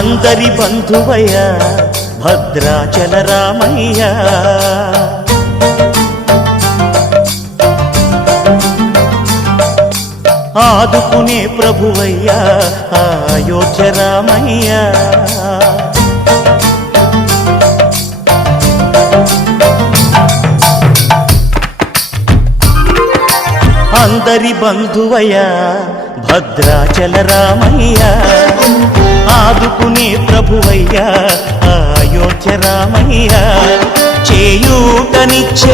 అందరి బంధువయ్య భద్రాచల రామయ్య, ఆదుకునే ప్రభువయ్య అయోధ్య రామయ్య. అందరి బంధువయ్య భద్రాచల రామయ్య, ఆదుకునే ప్రభువయ్య అయోధ్య రామయ్య. చేయూతనిచ్చేవాడయ్య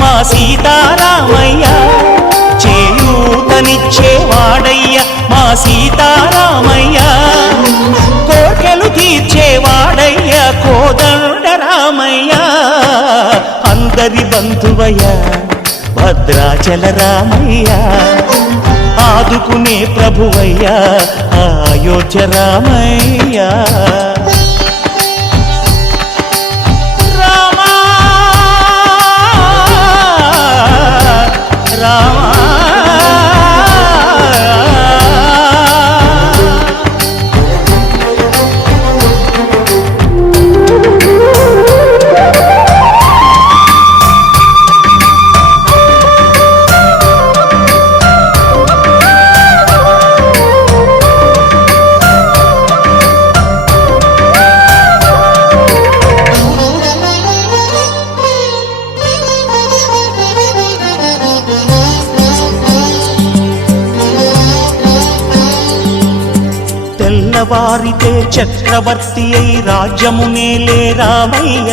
మా సీతారామయ్య, చేయూతనిచ్చేవాడయ్య మా సీతారామయ్య. కోర్కెలు తీర్చేవాడయ్య కోదండ రామయ్య. అందరి బంధువయ్య భద్రాచల రామయ్య, ఆదుకునే ప్రభువయ్య అయోధ్య రామయ్య. రామా రామా వారితే చక్రవర్తి అయి రాజ్యమునేలే రామయ్య.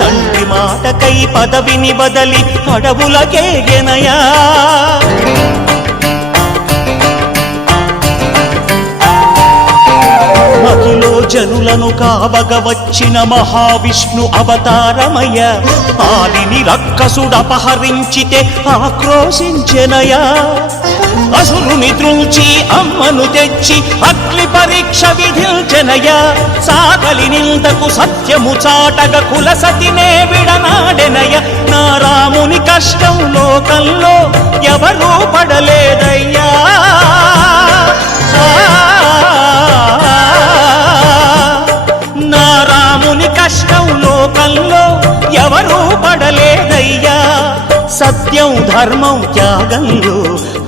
తండ్రి మాటకై పదవిని బదలి అడవులకేగెనయా. మహిలో జనులను కావగ వచ్చిన మహావిష్ణు అవతారమయ్య. ఆలిని రక్కసుడపహరించితే ఆక్రోశించెనయా. అసురుని త్రుంచి అమ్మను తెచ్చి అగ్ని పరీక్ష విధించెనయ. సాగలి నిందకు సత్యము చాటగ కులసతినే విడనాడెనయ. నా రాముని కష్టం లోకంలో ఎవరూ పడలేదయ్యా. నా రాముని కష్టం లోకంలో ఎవరూ పడలేదయ్యా. సత్యం ధర్మం త్యాగంలో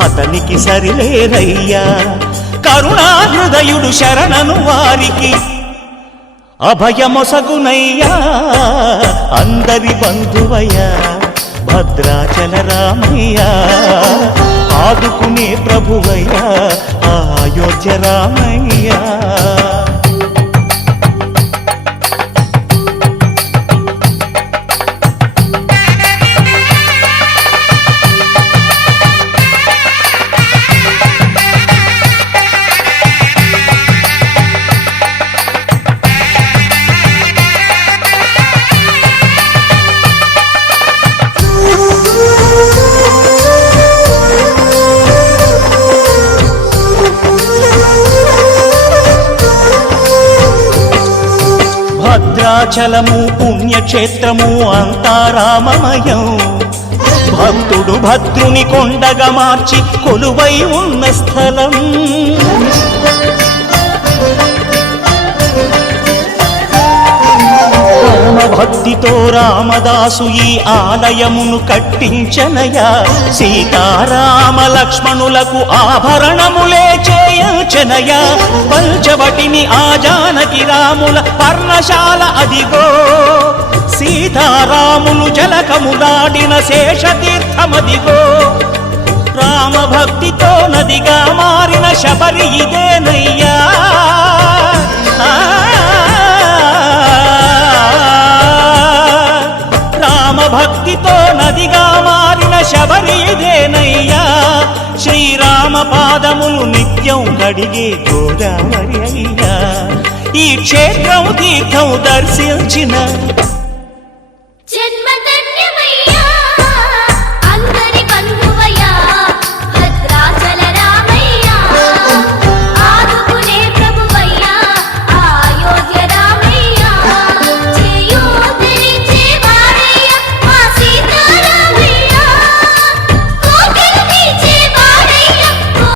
అతనికి సరిలేరయ్యా. కరుణాహృదయుడు శరణను వారికి అభయమొసగునయ్యా. అందరి బంధువయ్య భద్రాచల రామయ్య, ఆదుకునే ప్రభువయ్య అయోధ్య రామయ్య. భద్రాచలము పుణ్యక్షేత్రము అంతా రామమయం. భక్తుడు భద్రుని కొండగా మార్చి కొలువై ఉన్న స్థలం. భక్తితో రామదాసు ఈ ఆలయమును కట్టించనయా. సీతారామ లక్ష్మణులకు ఆభరణములే చేయించనయా. పంచవటిని ఆ జానకి రాముల పర్ణశాల అదిగో. సీతారాములు జలకములాడిన శేషతీర్థమదిగో. రామభక్తితో నదిగా మారిన శబరి ఇదేనయ్యా. భక్తితో నదిగా మారిన శబరి ఇదేనయ్యా. శ్రీరామ పాదములు నిత్యం కడిగే గోదావరి అయ్యా. ఈ క్షేత్రం తీర్థం దర్శించిన జన్మత